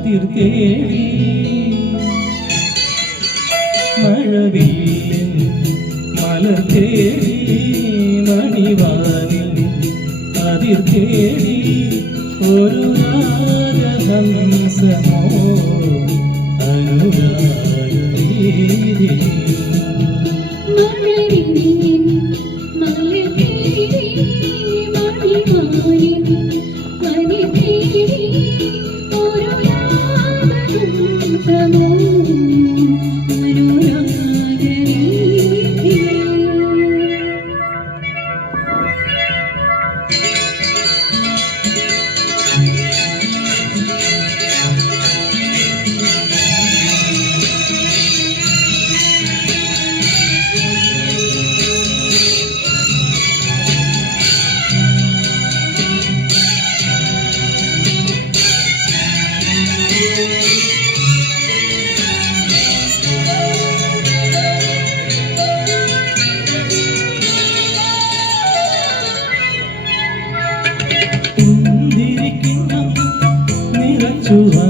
അതിർ തേടി മഴവില്ലിൻ മലർ തേടി മണിവാനിൽ അതിർ തേടി ഒരു രാജഹംസമോ അനുരാഗീതി to love.